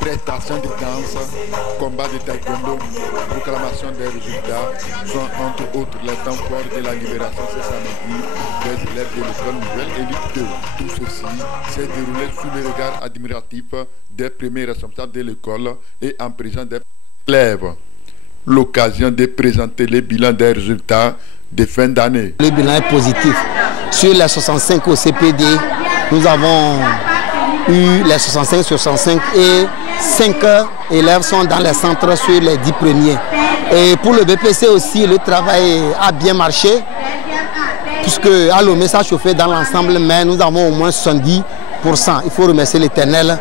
Prestation de danse, combat de taekwondo, proclamation des résultats sont entre autres les temps forts de la libération ce samedi des élèves de l'école Nouvelle Élite 2. Tout ceci s'est déroulé sous le regard admiratif des premiers responsables de l'école et en présence des élèves. L'occasion de présenter le bilan des résultats de fin d'année. Le bilan est positif. Sur les 65 au CPD, nous avons eu les 65 sur 65 et 5 élèves sont dans les centres sur les 10 premiers. Et pour le BPC aussi, le travail a bien marché, puisque à Lomé ça a chauffé dans l'ensemble, mais nous avons au moins 70%. Il faut remercier l'Éternel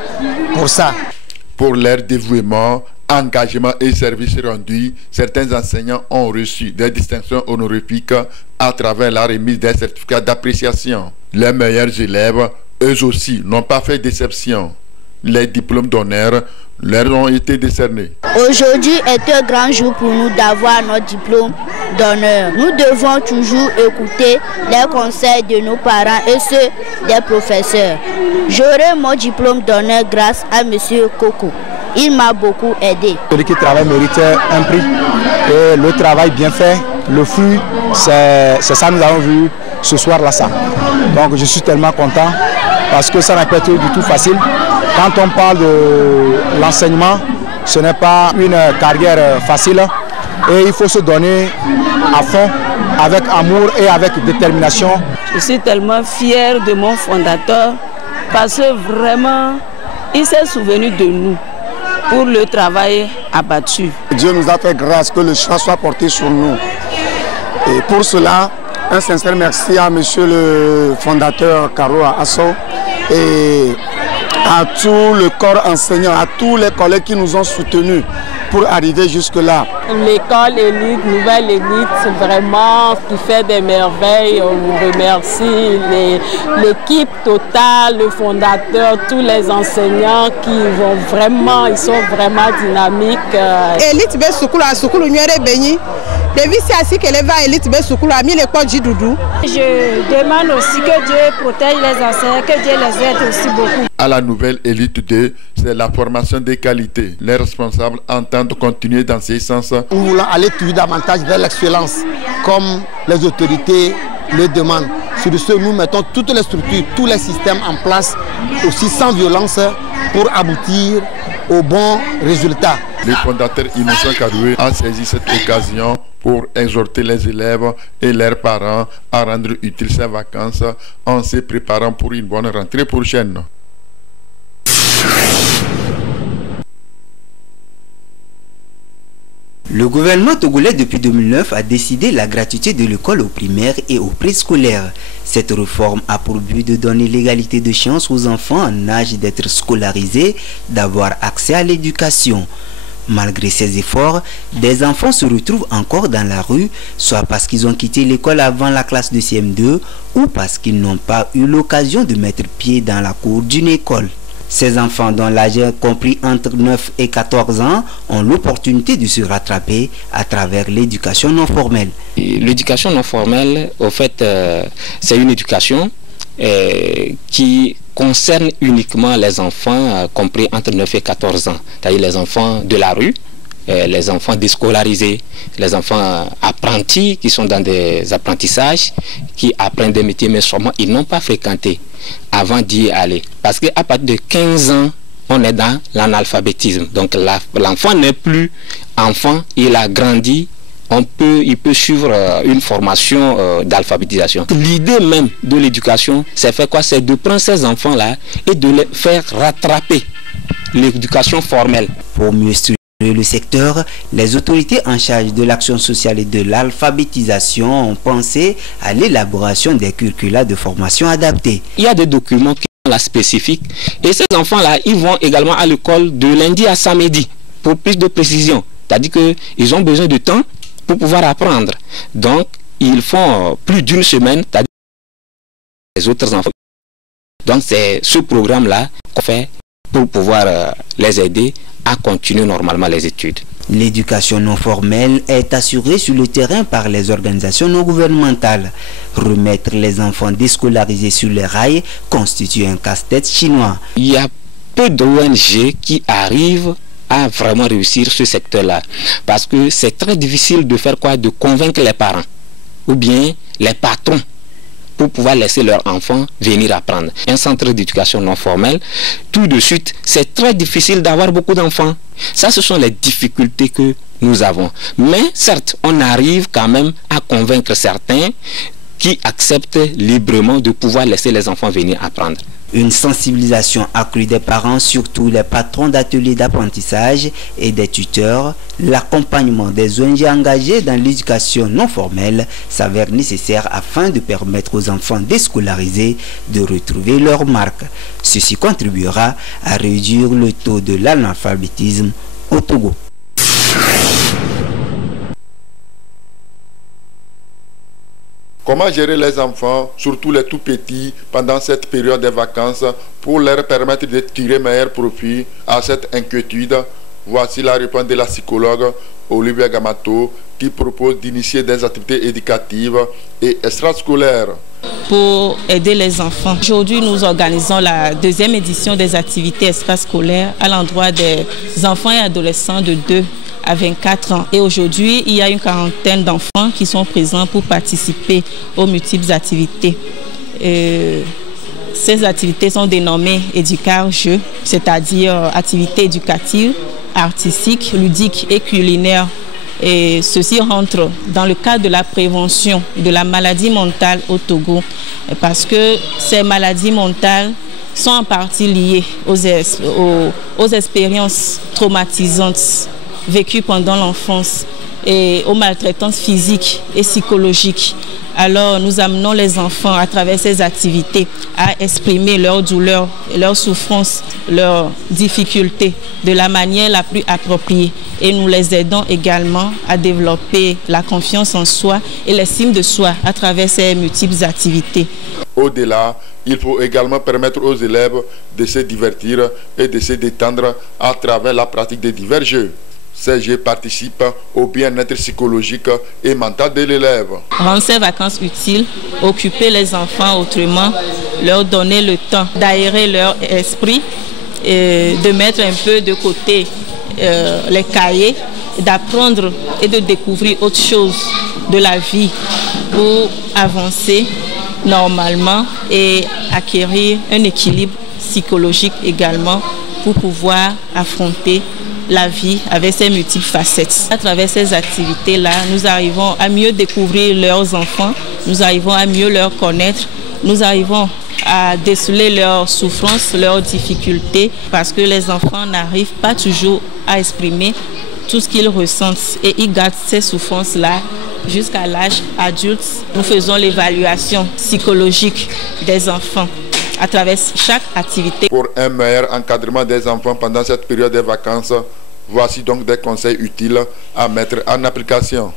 pour ça. Pour leur dévouement, engagement et services rendus, certains enseignants ont reçu des distinctions honorifiques à travers la remise des certificats d'appréciation. Les meilleurs élèves, eux aussi, n'ont pas fait déception. Les diplômes d'honneur leur ont été décernés. Aujourd'hui est un grand jour pour nous d'avoir notre diplôme d'honneur. Nous devons toujours écouter les conseils de nos parents et ceux des professeurs. J'aurai mon diplôme d'honneur grâce à M. Coco. Il m'a beaucoup aidé. Celui qui travaille mérite un prix et le travail bien fait, le fruit, c'est ça que nous avons vu ce soir-là. Donc je suis tellement content parce que ça n'a pas été du tout facile. Quand on parle de l'enseignement, ce n'est pas une carrière facile et il faut se donner à fond, avec amour et avec détermination. Je suis tellement fière de mon fondateur parce que vraiment, il s'est souvenu de nous pour le travail abattu. Dieu nous a fait grâce que le choix soit porté sur nous. Et pour cela, un sincère merci à monsieur le fondateur Caro Asso et à tout le corps enseignant, à tous les collègues qui nous ont soutenus pour arriver jusque-là. L'école élite, nouvelle élite, vraiment qui fait des merveilles. On vous remercie l'équipe totale, le fondateur, tous les enseignants qui vont vraiment, ils sont vraiment dynamiques. Élite be sukula sukulu nyere benyi. Depuis c'est ainsi que les va élite be sukula mi l'école Jidoudou. Je demande aussi que Dieu protège les enseignants, que Dieu les aide aussi beaucoup. À la nouvelle élite 2, c'est la formation des qualités. Les responsables entendent continuer dans ce sens. Nous voulons aller toujours davantage vers l'excellence, comme les autorités le demandent. Sur ce, nous mettons toutes les structures, tous les systèmes en place, aussi sans violence, pour aboutir aux bons résultats. Le fondateur Innocent Karoué a saisi cette occasion pour exhorter les élèves et leurs parents à rendre utiles ces vacances en se préparant pour une bonne rentrée prochaine. Le gouvernement togolais depuis 2009 a décidé la gratuité de l'école au primaire et au préscolaire. Cette réforme a pour but de donner l'égalité de chance aux enfants en âge d'être scolarisés, d'avoir accès à l'éducation. Malgré ces efforts, des enfants se retrouvent encore dans la rue, soit parce qu'ils ont quitté l'école avant la classe de CM2 ou parce qu'ils n'ont pas eu l'occasion de mettre pied dans la cour d'une école. Ces enfants dont l'âge est compris entre 9 et 14 ans ont l'opportunité de se rattraper à travers l'éducation non formelle. L'éducation non formelle, au fait, c'est une éducation qui concerne uniquement les enfants compris entre 9 et 14 ans, c'est-à-dire les enfants de la rue, les enfants déscolarisés, les enfants apprentis qui sont dans des apprentissages, qui apprennent des métiers mais sûrement ils n'ont pas fréquenté avant d'y aller. Parce qu'à partir de 15 ans, on est dans l'analphabétisme. Donc l'enfant n'est plus enfant, il a grandi, il peut suivre une formation d'alphabétisation. L'idée même de l'éducation, c'est faire quoi? C'est de prendre ces enfants-là et de les faire rattraper l'éducation formelle. Pour mieux structurer le secteur, les autorités en charge de l'action sociale et de l'alphabétisation ont pensé à l'élaboration des curricula de formation adaptés. Il y a des documents qui sont là spécifiques et ces enfants-là, ils vont également à l'école de lundi à samedi pour plus de précision. C'est-à-dire qu'ils ont besoin de temps pour pouvoir apprendre. Donc, ils font plus d'une semaine, c'est-à-dire les autres enfants. Donc, c'est ce programme-là qu'on fait pour pouvoir les aider à continuer normalement les études. L'éducation non formelle est assurée sur le terrain par les organisations non gouvernementales. Remettre les enfants déscolarisés sur les rails constitue un casse-tête chinois. Il y a peu d'ONG qui arrivent à vraiment réussir ce secteur-là. Parce que c'est très difficile de faire quoi? De convaincre les parents ou bien les patrons pour pouvoir laisser leurs enfants venir apprendre. Un centre d'éducation non formelle, tout de suite, c'est très difficile d'avoir beaucoup d'enfants. Ça, ce sont les difficultés que nous avons. Mais certes, on arrive quand même à convaincre certains qui acceptent librement de pouvoir laisser les enfants venir apprendre. Une sensibilisation accrue des parents, surtout les patrons d'ateliers d'apprentissage et des tuteurs, l'accompagnement des ONG engagés dans l'éducation non formelle s'avère nécessaire afin de permettre aux enfants déscolarisés de retrouver leur marque. Ceci contribuera à réduire le taux de l'analphabétisme au Togo. Comment gérer les enfants, surtout les tout petits, pendant cette période des vacances pour leur permettre de tirer meilleur profit à cette inquiétude? Voici la réponse de la psychologue Olivia Gamato qui propose d'initier des activités éducatives et extrascolaires. Pour aider les enfants. Aujourd'hui, nous organisons la deuxième édition des activités extrascolaires à l'endroit des enfants et adolescents de 2 à 24 ans. Et aujourd'hui, il y a une quarantaine d'enfants qui sont présents pour participer aux multiples activités. Ces activités sont dénommées Éducar-Jeu, c'est-à-dire activités éducatives, artistiques, ludiques et culinaires. Et ceci rentre dans le cadre de la prévention de la maladie mentale au Togo, parce que ces maladies mentales sont en partie liées aux expériences traumatisantes vécues pendant l'enfance et aux maltraitances physiques et psychologiques. Alors nous amenons les enfants à travers ces activités à exprimer leurs douleurs, leurs souffrances, leurs difficultés de la manière la plus appropriée. Et nous les aidons également à développer la confiance en soi et l'estime de soi à travers ces multiples activités. Au-delà, il faut également permettre aux élèves de se divertir et de se détendre à travers la pratique de divers jeux. Ces jeux participent au bien-être psychologique et mental de l'élève. Rendre ces vacances utiles, occuper les enfants autrement, leur donner le temps d'aérer leur esprit, et de mettre un peu de côté les cahiers, d'apprendre et de découvrir autre chose de la vie pour avancer normalement et acquérir un équilibre psychologique également pour pouvoir affronter la vie avec ses multiples facettes. À travers ces activités-là, nous arrivons à mieux découvrir leurs enfants, nous arrivons à mieux leur connaître, nous arrivons à déceler leurs souffrances, leurs difficultés, parce que les enfants n'arrivent pas toujours à exprimer tout ce qu'ils ressentent et ils gardent ces souffrances-là jusqu'à l'âge adulte. Nous faisons l'évaluation psychologique des enfants à travers chaque activité. Pour un meilleur encadrement des enfants pendant cette période des vacances, voici donc des conseils utiles à mettre en application.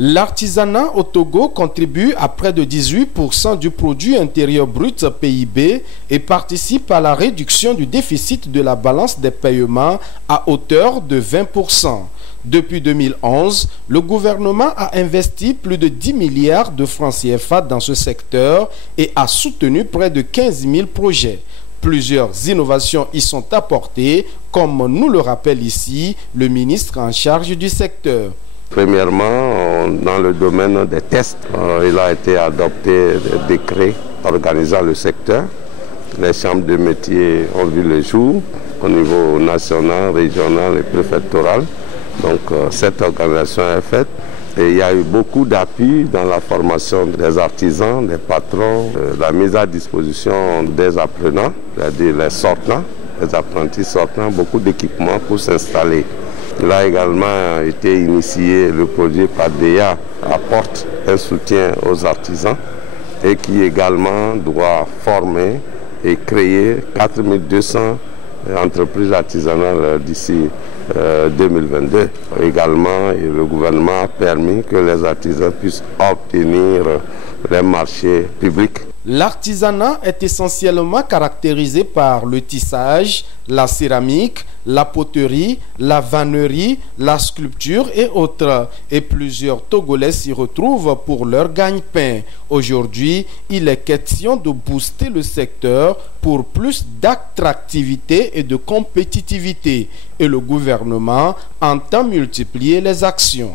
L'artisanat au Togo contribue à près de 18% du produit intérieur brut PIB et participe à la réduction du déficit de la balance des paiements à hauteur de 20%. Depuis 2011, le gouvernement a investi plus de 10 milliards de francs CFA dans ce secteur et a soutenu près de 15 000 projets. Plusieurs innovations y sont apportées, comme nous le rappelle ici le ministre en charge du secteur. Premièrement, dans le domaine des tests, il a été adopté des décrets organisant le secteur. Les chambres de métiers ont vu le jour au niveau national, régional et préfectoral. Donc cette organisation est faite et il y a eu beaucoup d'appui dans la formation des artisans, des patrons, la mise à disposition des apprenants, c'est-à-dire les sortants, les apprentis sortants, beaucoup d'équipements pour s'installer. Il a également été initié le projet PADEA apporte un soutien aux artisans et qui également doit former et créer 4200 entreprises artisanales d'ici 2022. Également, le gouvernement a permis que les artisans puissent obtenir les marchés publics. L'artisanat est essentiellement caractérisé par le tissage, la céramique, la poterie, la vannerie, la sculpture et autres. Et plusieurs Togolais s'y retrouvent pour leur gagne-pain. Aujourd'hui, il est question de booster le secteur pour plus d'attractivité et de compétitivité. Et le gouvernement entend multiplier les actions.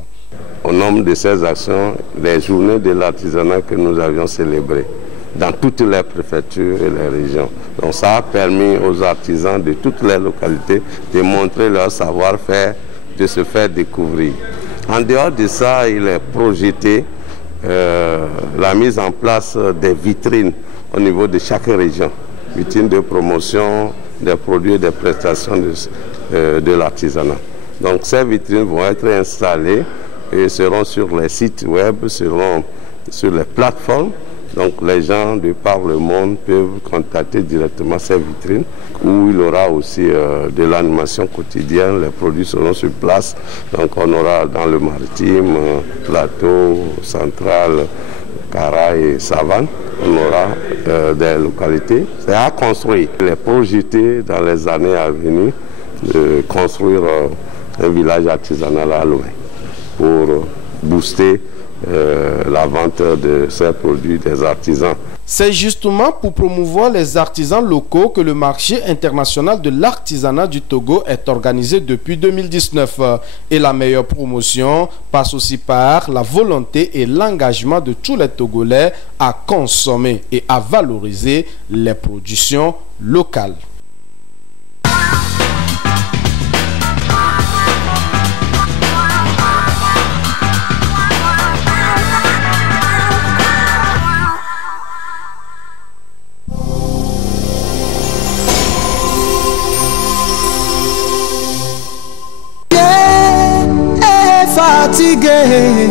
Au nombre de ces actions, les journées de l'artisanat que nous avions célébrées dans toutes les préfectures et les régions. Donc ça a permis aux artisans de toutes les localités de montrer leur savoir-faire, de se faire découvrir. En dehors de ça, il est projeté la mise en place des vitrines au niveau de chaque région. Vitrines de promotion des produits et des prestations de l'artisanat. Donc ces vitrines vont être installées et seront sur les sites web, seront sur les plateformes. Donc les gens de par le monde peuvent contacter directement ces vitrines où il y aura aussi de l'animation quotidienne, les produits seront sur place. Donc on aura dans le maritime, plateau, central, Cara et Savane, on aura des localités. C'est à construire. Il est projeté dans les années à venir de construire un village artisanal à Lomé pour booster la vente de ces produits des artisans. C'est justement pour promouvoir les artisans locaux que le marché international de l'artisanat du Togo est organisé depuis 2019. Et la meilleure promotion passe aussi par la volonté et l'engagement de tous les Togolais à consommer et à valoriser les productions locales. Fatigué,